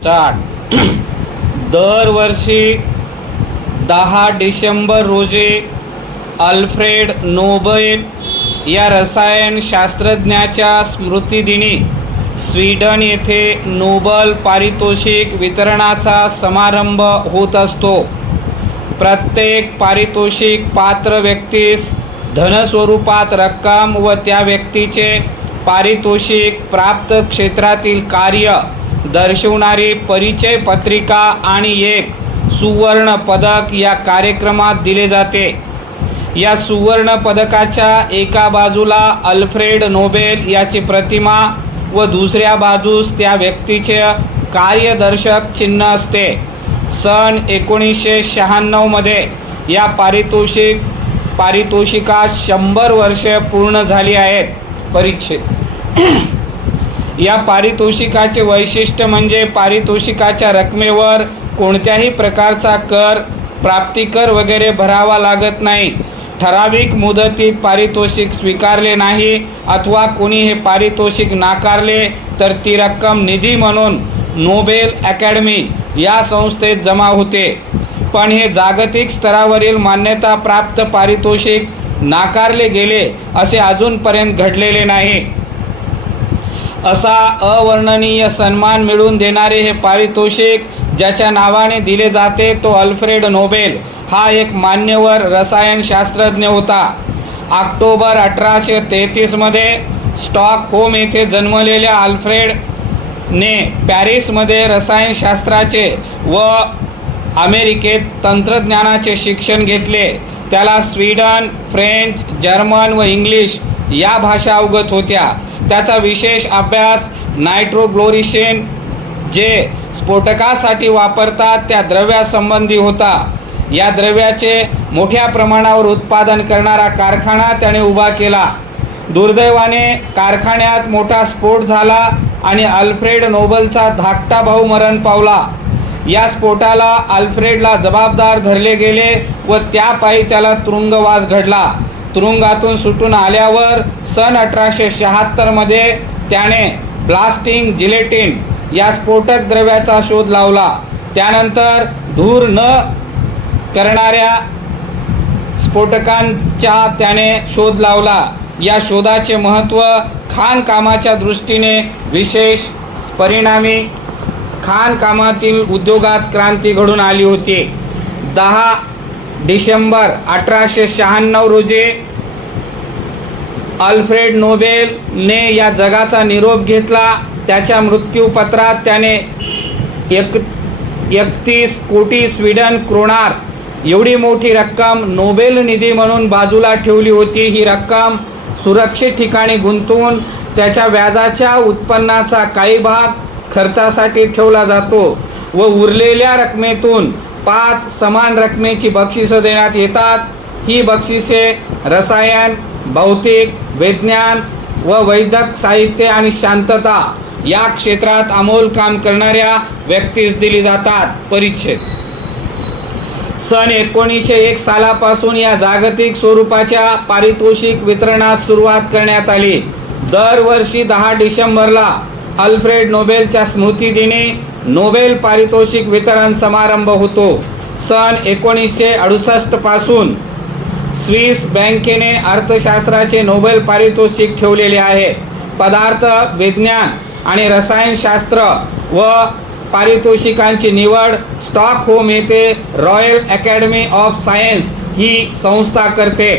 Start. दरवर्षी 10 डिसेंबर रोजी Alfred Nobel या रसायनशास्त्रज्ञाच्या स्मृतिदिनी स्वीडन येथे नोबेल पारितोषिक वितरणाचा समारंभ होत असतो. प्रत्येक पारितोषिक पात्र व्यक्तीस धनस्वरूपात रक्कम व त्या व्यक्तीचे पारितोषिक प्राप्त क्षेत्रातील कार्य दर्शवणारी परिचय पत्रिका आणि एक सुवर्ण पदक या कार्यक्रमात दिले जाते. या सुवर्ण पदकाच्या एका बाजूला अल्फ्रेड नोबेल याची प्रतिमा व दुसऱ्या बाजूस त्या व्यक्तीचे कार्यदर्शक चिन्ह असते. सन 1996 मध्ये या पारितोषिकास 100 वर्षे पूर्ण झाली आहेत. या पारितोषिकाचे वैशिष्ट्य म्हणजे पारितोषिकाच्या रकमेवर कोणत्याही प्रकारचा कर, प्राप्तिकर वगैरे भरावा लागत नाही. ठराविक मुदतीत पारितोषिक स्वीकारले नाही अथवा कोणी हे पारितोषिक नाकारले तर ती रक्कम निधी म्हणून नोबेल अकॅडमी या संस्थेत जमा होते. पण हे जागतिक स्तरावरील मान्यता प्राप्त पारितोषिक नाकारले गेले असे अजूनपर्यंत घडलेले नाही. असा अवर्णनीय सन्मान मिळवून देणारे हे पारितोषिक ज्याच्या नावाने दिले जाते तो अल्फ्रेड नोबेल हा एक मान्यवर रसायनशास्त्रज्ञ होता. ऑक्टोबर 1833 मध्ये स्टॉकहोम येथे जन्मलेल्या अल्फ्रेडने पॅरिसमध्ये रसायनशास्त्राचे व अमेरिकेत तंत्रज्ञानाचे शिक्षण घेतले. त्याला स्वीडन, फ्रेंच, जर्मन व इंग्लिश या भाषा अवगत होत्या. त्याचा विशेष अभ्यास नायट्रोग्लिसरीन जे स्फोटकासाठी वापरतात त्या द्रव्यासंबंधी होता. या द्रव्याचे मोठ्या प्रमाणावर उत्पादन करणारा कारखाना त्याने उभा केला. दुर्दैवाने कारखान्यात मोठा स्फोट झाला आणि अल्फ्रेड नोबेलचा धाकटा भाऊ मरण पावला. या स्फोटाला अल्फ्रेडला जबाबदार धरले गेले व त्यापायी त्याला तुरुंगवास घडला. तुरुंगातून सुटून आल्यावर सन 1876 मध्ये त्याने ब्लास्टिंग जिलेटिन या स्फोटक द्रव्याचा शोध लावला. त्यानंतर धूर न करणाऱ्या स्फोटकांचा त्याने शोध लावला. या शोधाचे महत्त्व खाणकामाच्या दृष्टीने विशेष. परिणामी खाणकामातील उद्योगात क्रांती घडून आली होती. 10 डिसेंबर 1896 रोजी अल्फ्रेड नोबेलने या जगाचा निरोप घेतला. त्याच्या मृत्यूपत्रात त्याने 31 कोटी स्वीडन क्रोनार एवढी मोठी रक्कम नोबेल निधी म्हणून बाजूला ठेवली होती. ही रक्कम सुरक्षित ठिकाणी गुंतवून त्याच्या व्याजाच्या उत्पन्नाचा काही भाग खर्चासाठी ठेवला जातो व उरलेल्या रकमेतून 5 समान रकमेची बक्षिसं देण्यात येतात. ही बक्षिसे रसायन, भौतिक, विज्ञान व वैद्यक साहित्य आणि शांतता या क्षेत्रात अमोल काम करणाऱ्या व्यक्तीस दिली जातात. परिच्छेद. सन 1901 सालापासून या जागतिक स्वरूपाच्या पारितोषिक वितरणास सुरुवात करण्यात आली. दरवर्षी 10 डिसेंबरला अल्फ्रेड नोबेलच्या स्मृतिदिनी नोबेल पारितोषिक वितरण समारंभ होतो. सन 1968 पासून स्विस बँकेने अर्थशास्त्राचे नोबेल पारितोषिक ठेवलेले आहे. पदार्थ विज्ञान आणि रसायनशास्त्र व पारितोषिकांची निवड स्टॉकहोम येथे रॉयल अकॅडमी ऑफ सायन्स ही संस्था करते.